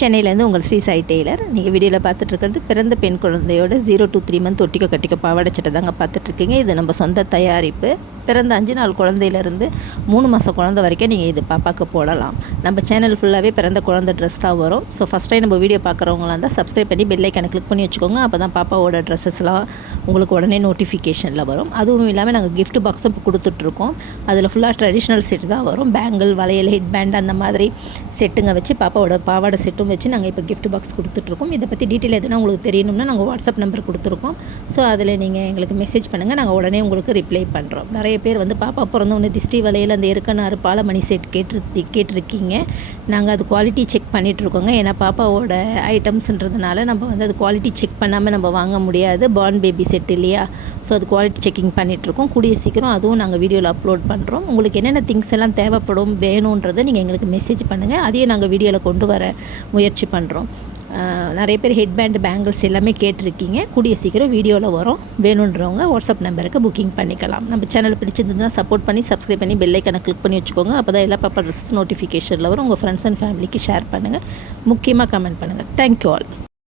சென்னையிலேருந்து உங்கள் ஸ்ரீ சாய் டெய்லர். நீங்கள் வீடியோவில் பார்த்துட்ருக்கிறது பிறந்த பெண் குழந்தையோட 0 to 3 மந்த் ஒட்டிக்க கட்டிக்க பாவாடை சட்டை தாங்க பார்த்துட்ருக்கீங்க. இது நம்ம சொந்த தயாரிப்பு. பிறந்த 5 நாள் குழந்தையிலேருந்து 3 மாதம் குழந்தை வரைக்கும் நீங்கள் இது பாப்பாவுக்கு போடலாம். நம்ம சேனல் ஃபுல்லாகவே பிறந்த குழந்தை ட்ரெஸ் தான் வரும். ஸோ ஃபஸ்ட் டைம் நம்ம வீடியோ பார்க்குறவங்களாம் இருந்தால் சப்ஸ்கிரைப் பண்ணி பெல் ஐக்கானை கிளிக் பண்ணி வச்சுக்கோங்க. அப்போ தான் பாப்பாவோட ட்ரெஸ்ஸஸ்லாம் உங்களுக்கு உடனே நோட்டிஃபிகேஷனில் வரும். அதுவும் இல்லாமல் நாங்கள் கிஃப்ட் பாக்ஸும் இப்போ கொடுத்துட்ருக்கோம். அதில் ஃபுல்லாக ட்ரெடிஷ்னல் செட் தான் வரும். பேங்கிள், வளையல், ஹெட் பேண்ட் அந்த மாதிரி செட்டுங்க வச்சு பாப்பாவோட பாவாடை செட்டும் வச்சு நாங்கள் இப்போ கிஃப்ட் பாக்ஸ் கொடுத்துட்ருக்கோம். இதை பற்றி டீட்டெயில் எதுனா உங்களுக்கு தெரியணும்னா நாங்கள் வாட்ஸ்அப் நம்பர் கொடுத்துருக்கோம். ஸோ அதில் நீங்கள் எங்களுக்கு மெசேஜ் பண்ணுங்கள், நாங்கள் உடனே உங்களுக்கு ரிப்ளை பண்ணுறோம். நிறைய பேர் வந்து பாப்பா பிறந்தவொன்னே திஷ்டி வலையில் அந்த இருக்கனாறு பாலமணி செட் கேட்டிருக்கீங்க. நாங்கள் அது குவாலிட்டி செக் பண்ணிகிட்ருக்கோங்க. ஏன்னா பாப்பாவோட ஐட்டம்ஸ்ன்றதுனால நம்ம வந்து அது குவாலிட்டி செக் பண்ணாமல் நம்ம வாங்க முடியாது. பார்ன் பேபி செட் இல்லையா? ஸோ அது குவாலிட்டி செக்கிங் பண்ணிகிட்ருக்கோம். கூடிய சீக்கிரம் அதுவும் நாங்கள் வீடியோவில் அப்லோட் பண்ணுறோம். உங்களுக்கு என்னென்ன திங்ஸ் எல்லாம் தேவைப்படும் வேணுன்றதை நீங்கள் எங்களுக்கு மெசேஜ் பண்ணுங்கள். அதையும் நாங்கள் வீடியோவில் கொண்டு வர முயற்சி பண்ணுறோம். நிறைய பேர் ஹெட் பேண்ட், பேங்கிள்ஸ் எல்லாமே கேட்டிருக்கீங்க. கூடிய சீக்கிரம் வீடியோவில் வரும். வேணுன்றவங்க வாட்ஸ்அப் நம்பருக்கு புக்கிங் பண்ணிக்கலாம். நம்ம சேனல் பிடிச்சிருந்ததுன்னா சப்போர்ட் பண்ணி சப்ஸ்கிரைப் பண்ணி பெல் ஐக்கானை கிளிக் பண்ணி வச்சுக்கோங்க. அப்போ தான் எல்லா பாப்பா ட்ரெஸ் நோட்டிஃபிகேஷனில் வரும். உங்கள் ஃப்ரெண்ட்ஸ் அண்ட் ஃபேமிலிக்கு ஷேர் பண்ணுங்கள். முக்கியமாக கமெண்ட் பண்ணுங்கள். Thank you all.